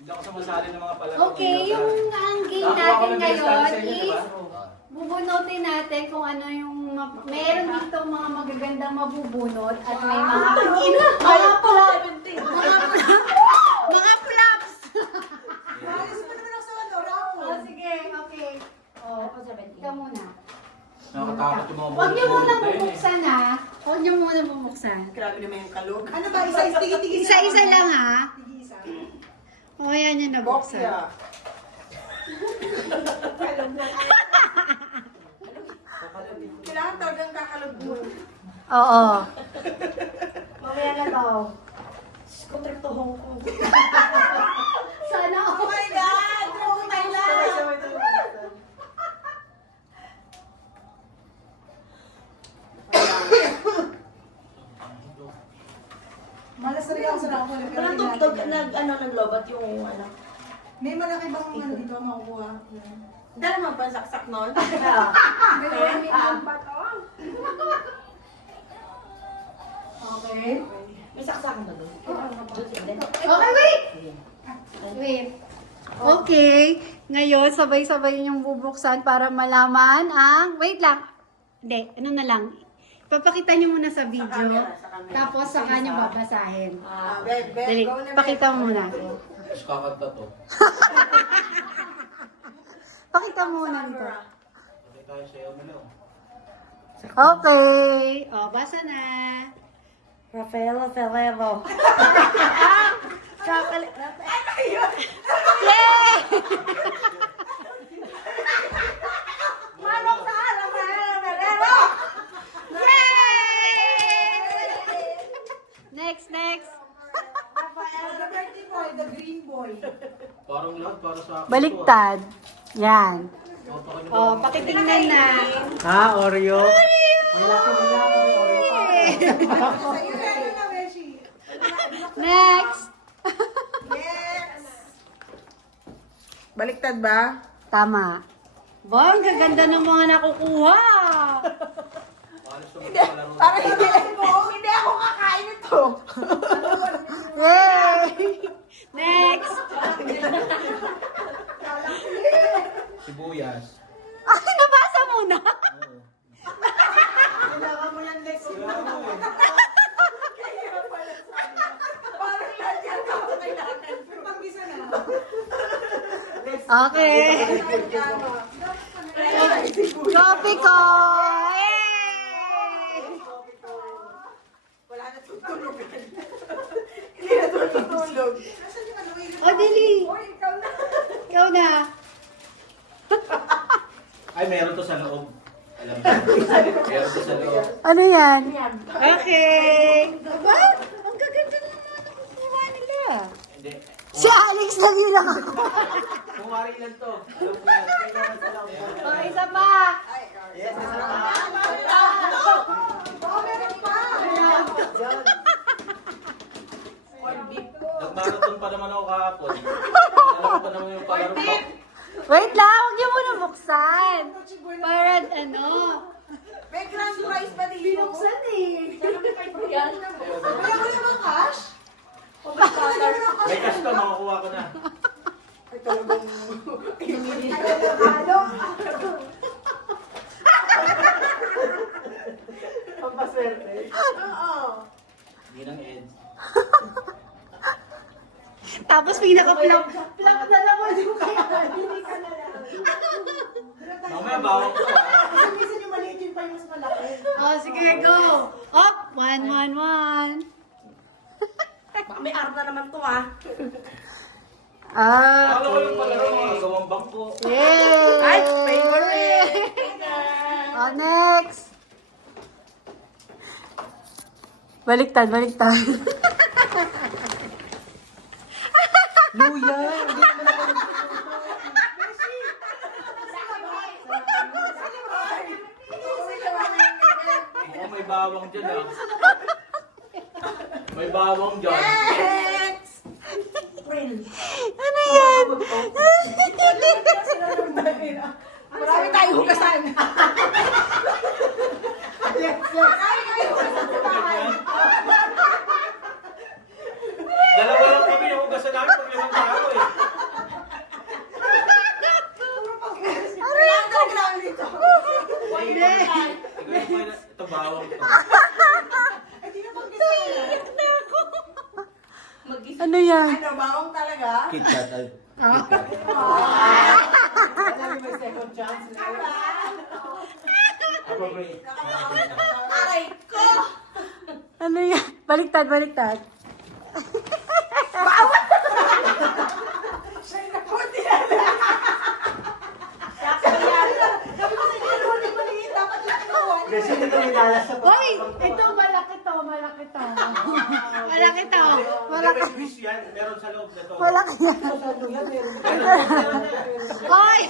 Hindi ako sumasali ng mga palaro. Okay, ang game natin ngayon is bubunutin natin kung ano yung meron dito mga magagandang mabubunot at may mga mga flops. Alis mo naman ako sa ano, Raffle. Oh, sige, okay. Oh, ikaw muna. Nakakatakot yung mga Huwag niyo muna bubunot na yun, eh. bubuksan ha. Huwag niyo muna bubuksan. Grabe naman yung kalog. Ano ba? Isa-isa, tigi-tigi. Isa-isa lang ha. Tigi-isa. O, yan yung nabuksan. Bokya. Kailangan talagang kakalog mo. Oo. Mamaya na daw. Contract to Hong Kong. Sana Oh my God! Oh my God! Malas na rin ako sa Raffle. pero Parang tingnan tugtog, natin. naglobat yung ano. May malaki bang ano dito makukuha? Dala mo ba saksak nun? Okay. May saksakan ba doon? Okay, wait! Wait. Okay. Ngayon, sabay-sabay yung bubuksan para malaman ang... Wait lang. Hindi, ano na lang. Papakita nyo muna sa video. Sa camera. Tapos sa kanya babasahin. Go Dali, na, pakita mo muna. Tapos kakanta to. Pakita mo muna dito. Pati tayo sayo nila. Okay. O, basa na. Rafaela Ferrero. Chocolate. Yay! Manok sa Rafaela Ferrero! Yay! Next. The birthday boy, the green boy. Parang lahat para sa akin. Baliktad. Yan. To, O, pakitingnan na. Ha, Oreo? Sa'yo na na, Beshi. Next. Yes! Baliktad ba? Tama. Ba, ang gaganda ng mga nakukuha. Parang hindi ako kakain ito. Yay! Next. Sibuyas. Ay, nabasa mo na. Oo. Kailangan mo yan next week. Kailangan mo eh. Parang lahat yan ako kailangan. Pag-isa na. Okay. Copy ko. Yay! Wala na tutulugan. Hindi na tutulog. Nasaan yung ano? O, dali. Ikaw na. Ay, meron to sa loob. Alam mo. Meron to sa loob. Ano yan? Okay. Aba, ang gaganda ng mga nakukuha nila. Hindi. Si Alex lang yun ako. Kumari lang to. Alam mo yan. Kailangan sa loob yan. O, isa pa. Yes, nagmarathon pa naman ako kahapon. Alam ko pa naman yung palaro ko. Wait lang, huwag niyo muna buksan. Para ano. May grand prize pa dito. Binuksan eh. Wala ko naman cash? May cash to, makakuha ko na. Ay, talagang... Halo. Pampaswerte. Oo. Hindi ng Ed. Tapos pinaka-flop. Flop na naman yung kaya. Hindi ka na lang. Mamaya bawang ko. Minsan yung maliit yun pa yung mas malaki. Oh, sige, go. Up. 1, 1, 1. Baka may arm na naman to ah. Akala ko yung palaro, mga gawang bangko. Yay! Ay, favorite! Oh, next. Baliktad. Luya! Oo, may bawang dyan ah. May bawang dyan. Next! Ano yan? Marami tayong hugasan. Dalawa lang kami yung hugasan namin pag limang tao eh. maong talaga. KitKat. Ah. Alam mo, may second chance na. Appropriate. Aray ko! Ano yan? Baliktad, baliktad. Buti na lang. Sabi ko sa inyo, hindi maliit. Dapat lang ito. Kasi ito may dalas sa Hoy! Ito, malaki to, malaki to. Malaki to. Malaki. May squeeze yan. Meron sa loob na to. Malaki yan. Ano yan, meron. Hoy!